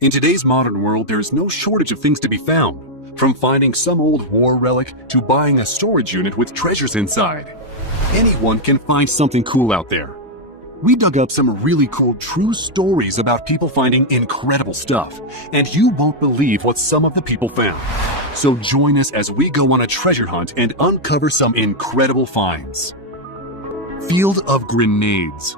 In today's modern world, there is no shortage of things to be found, from finding some old war relic to buying a storage unit with treasures inside. Anyone can find something cool out there. We dug up some really cool true stories about people finding incredible stuff, and you won't believe what some of the people found. So join us as we go on a treasure hunt and uncover some incredible finds. Field of Grenades.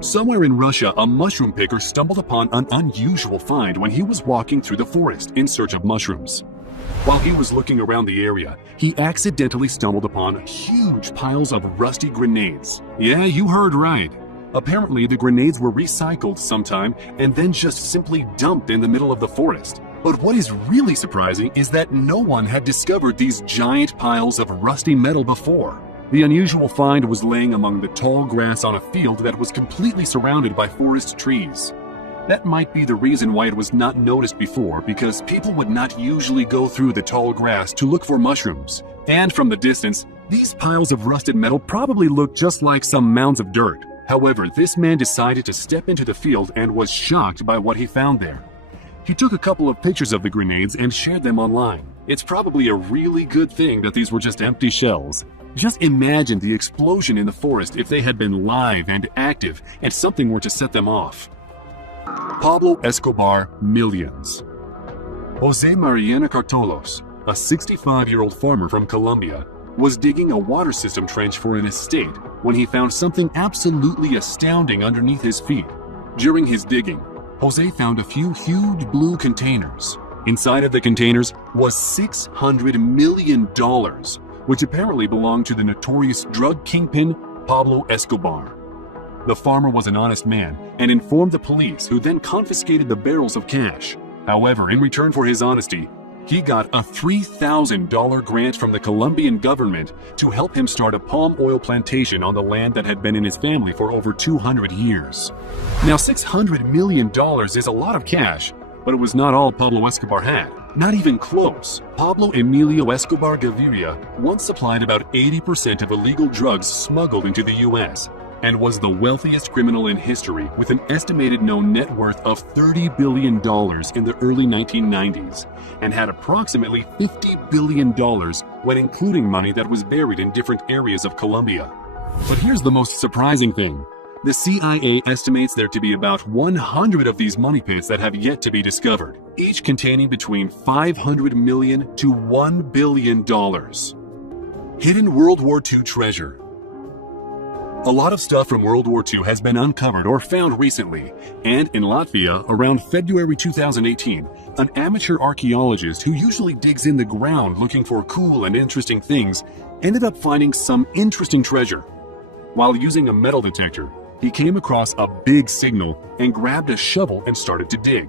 Somewhere in Russia, a mushroom picker stumbled upon an unusual find when he was walking through the forest in search of mushrooms. While he was looking around the area, he accidentally stumbled upon huge piles of rusty grenades. Yeah, you heard right. Apparently, the grenades were recycled sometime and then just simply dumped in the middle of the forest. But what is really surprising is that no one had discovered these giant piles of rusty metal before. The unusual find was laying among the tall grass on a field that was completely surrounded by forest trees. That might be the reason why it was not noticed before, because people would not usually go through the tall grass to look for mushrooms. And from the distance, these piles of rusted metal probably looked just like some mounds of dirt. However, this man decided to step into the field and was shocked by what he found there. He took a couple of pictures of the grenades and shared them online. It's probably a really good thing that these were just empty shells. Just imagine the explosion in the forest if they had been live and active and something were to set them off. Pablo Escobar Millions. Jose Mariana Cartolos, a 65-year-old farmer from Colombia, was digging a water system trench for an estate when he found something absolutely astounding underneath his feet. During his digging, Jose found a few huge blue containers. Inside of the containers was $600 million, which apparently belonged to the notorious drug kingpin Pablo Escobar. The farmer was an honest man and informed the police, who then confiscated the barrels of cash. However, in return for his honesty, he got a $3,000 grant from the Colombian government to help him start a palm oil plantation on the land that had been in his family for over 200 years. Now, $600 million is a lot of cash, but it was not all Pablo Escobar had. Not even close. Pablo Emilio Escobar Gaviria once supplied about 80% of illegal drugs smuggled into the U.S. and was the wealthiest criminal in history, with an estimated known net worth of $30 billion in the early 1990s, and had approximately $50 billion when including money that was buried in different areas of Colombia. But here's the most surprising thing. The CIA estimates there to be about 100 of these money pits that have yet to be discovered, each containing between $500 million to $1 billion. Hidden World War II treasure. A lot of stuff from World War II has been uncovered or found recently, and in Latvia, around February 2018, an amateur archaeologist who usually digs in the ground looking for cool and interesting things ended up finding some interesting treasure. While using a metal detector, he came across a big signal and grabbed a shovel and started to dig.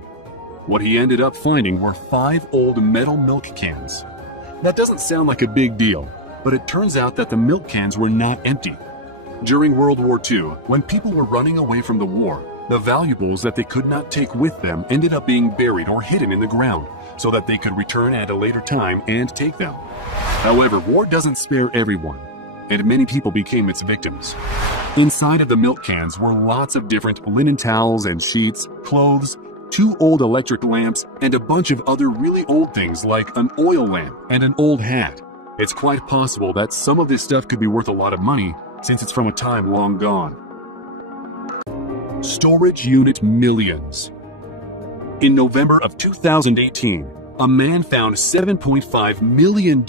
What he ended up finding were 5 old metal milk cans. That doesn't sound like a big deal, but it turns out that the milk cans were not empty. During World War II, when people were running away from the war, the valuables that they could not take with them ended up being buried or hidden in the ground so that they could return at a later time and take them. However, war doesn't spare everyone, and many people became its victims. Inside of the milk cans were lots of different linen towels and sheets, clothes, 2 old electric lamps, and a bunch of other really old things like an oil lamp and an old hat. It's quite possible that some of this stuff could be worth a lot of money, since it's from a time long gone. Storage Unit Millions. In November of 2018, a man found $7.5 million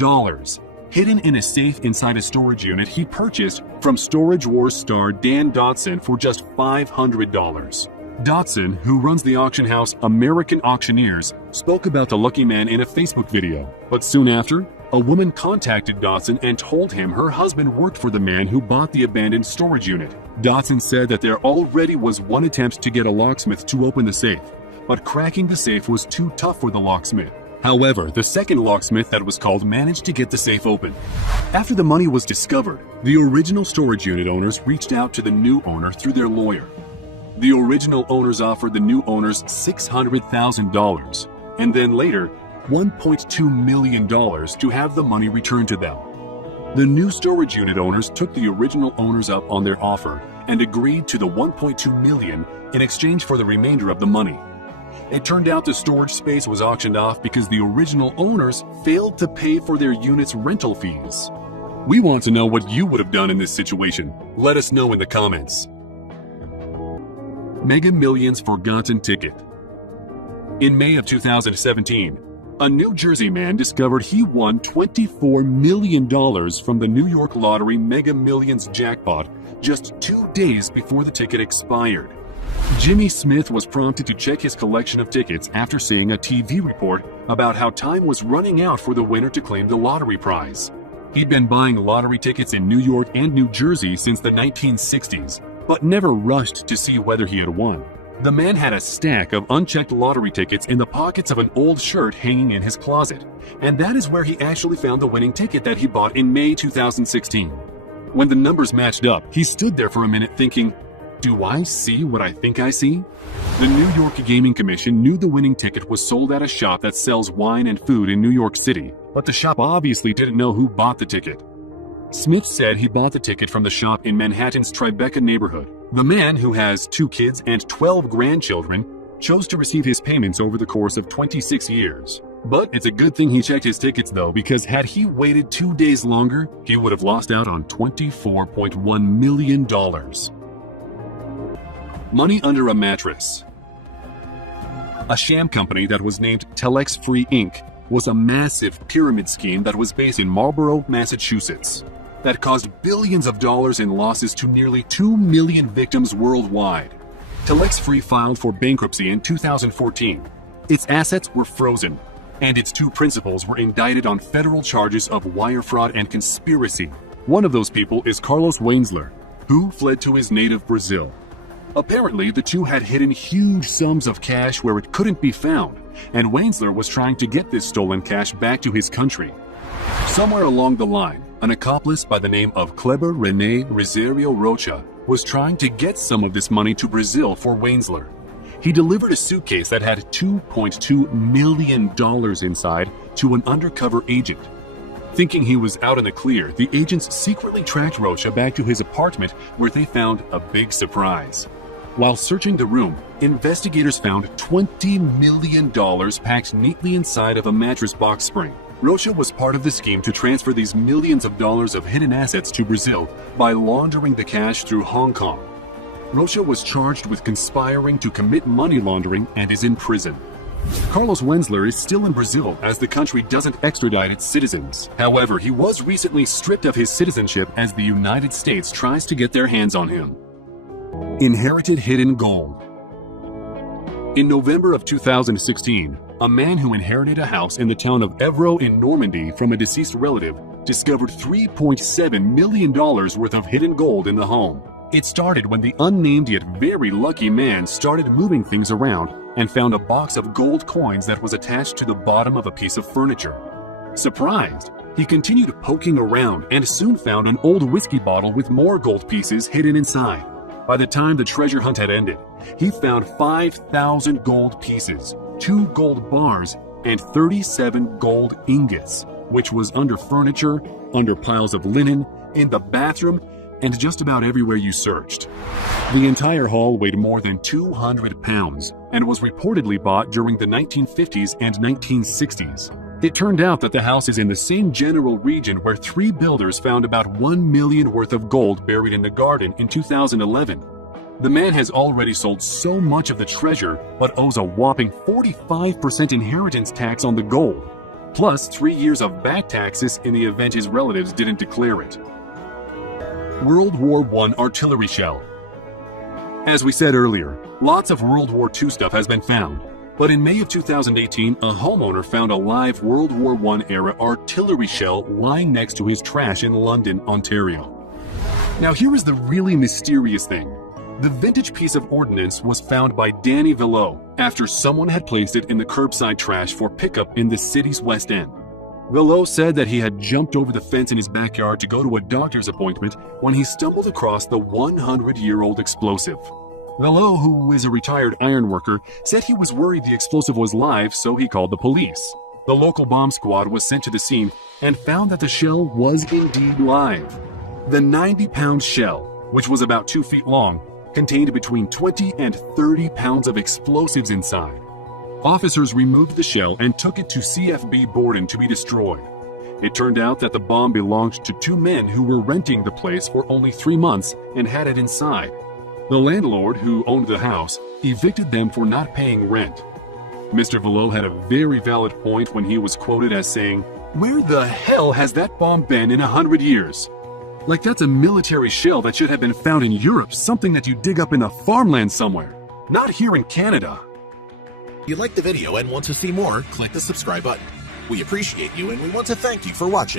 hidden in a safe inside a storage unit he purchased from Storage Wars star Dan Dotson for just $500. Dotson, who runs the auction house American Auctioneers, spoke about the lucky man in a Facebook video, but soon after, a woman contacted Dotson and told him her husband worked for the man who bought the abandoned storage unit. Dotson said that there already was one attempt to get a locksmith to open the safe, but cracking the safe was too tough for the locksmith. However, the second locksmith that was called managed to get the safe open. After the money was discovered, the original storage unit owners reached out to the new owner through their lawyer. The original owners offered the new owners $600,000, and then later, $1.2 million to have the money returned to them. The new storage unit owners took the original owners up on their offer and agreed to the $1.2 million in exchange for the remainder of the money. It turned out the storage space was auctioned off because the original owners failed to pay for their unit's rental fees. We want to know what you would have done in this situation. Let us know in the comments. Mega Millions Forgotten Ticket. In May of 2017, a New Jersey man discovered he won $24 million from the New York Lottery Mega Millions jackpot just 2 days before the ticket expired. Jimmy Smith was prompted to check his collection of tickets after seeing a TV report about how time was running out for the winner to claim the lottery prize. He'd been buying lottery tickets in New York and New Jersey since the 1960s, but never rushed to see whether he had won. The man had a stack of unchecked lottery tickets in the pockets of an old shirt hanging in his closet, and that is where he actually found the winning ticket that he bought in May 2016. When the numbers matched up, he stood there for a minute thinking, "Do I see what I think I see?" The New York Gaming Commission knew the winning ticket was sold at a shop that sells wine and food in New York City, but the shop obviously didn't know who bought the ticket. Smith said he bought the ticket from the shop in Manhattan's Tribeca neighborhood. The man, who has 2 kids and 12 grandchildren, chose to receive his payments over the course of 26 years. But it's a good thing he checked his tickets though, because had he waited 2 days longer, he would have lost out on $24.1 million. Money under a mattress. A sham company that was named Telex Free Inc. was a massive pyramid scheme that was based in Marlborough, Massachusetts, that caused billions of dollars in losses to nearly 2 million victims worldwide. Telex Free filed for bankruptcy in 2014. Its assets were frozen, and its 2 principals were indicted on federal charges of wire fraud and conspiracy. One of those people is Carlos Wainsler, who fled to his native Brazil. Apparently, the 2 had hidden huge sums of cash where it couldn't be found, and Wainsler was trying to get this stolen cash back to his country. Somewhere along the line, an accomplice by the name of Kleber Rene Rosario Rocha was trying to get some of this money to Brazil for Wainsler. He delivered a suitcase that had $2.2 million inside to an undercover agent. Thinking he was out in the clear, the agents secretly tracked Rocha back to his apartment, where they found a big surprise. While searching the room, investigators found $20 million packed neatly inside of a mattress box spring. Rocha was part of the scheme to transfer these millions of dollars of hidden assets to Brazil by laundering the cash through Hong Kong. Rocha was charged with conspiring to commit money laundering and is in prison. Carlos Wainsler is still in Brazil, as the country doesn't extradite its citizens. However, he was recently stripped of his citizenship as the United States tries to get their hands on him. Inherited hidden gold. In November of 2016, a man who inherited a house in the town of Évreux in Normandy from a deceased relative discovered $3.7 million worth of hidden gold in the home. It started when the unnamed yet very lucky man started moving things around and found a box of gold coins that was attached to the bottom of a piece of furniture. Surprised, he continued poking around and soon found an old whiskey bottle with more gold pieces hidden inside. By the time the treasure hunt had ended, he found 5,000 gold pieces, 2 gold bars, and 37 gold ingots, which was under furniture, under piles of linen, in the bathroom, and just about everywhere you searched. The entire haul weighed more than 200 pounds and was reportedly bought during the 1950s and 1960s. It turned out that the house is in the same general region where 3 builders found about $1 million worth of gold buried in the garden in 2011. The man has already sold so much of the treasure, but owes a whopping 45% inheritance tax on the gold, plus 3 years of back taxes in the event his relatives didn't declare it. World War I artillery shell. As we said earlier, lots of World War II stuff has been found. But in May of 2018, a homeowner found a live World War I era artillery shell lying next to his trash in London, Ontario. Now here is the really mysterious thing. The vintage piece of ordnance was found by Danny Velo after someone had placed it in the curbside trash for pickup in the city's West End. Velo said that he had jumped over the fence in his backyard to go to a doctor's appointment when he stumbled across the 100-year-old explosive. Velo, who is a retired iron worker, said he was worried the explosive was live, so he called the police. The local bomb squad was sent to the scene and found that the shell was indeed live. The 90-pound shell, which was about 2 feet long, contained between 20 and 30 pounds of explosives inside. Officers removed the shell and took it to CFB Borden to be destroyed. It turned out that the bomb belonged to two men who were renting the place for only 3 months and had it inside. The landlord, who owned the house, evicted them for not paying rent. Mr. Vallot had a very valid point when he was quoted as saying, "Where the hell has that bomb been in 100 years? Like that's a military shell that should have been found in Europe, something that you dig up in a farmland somewhere, not here in Canada." If you liked the video and want to see more, click the subscribe button. We appreciate you and we want to thank you for watching.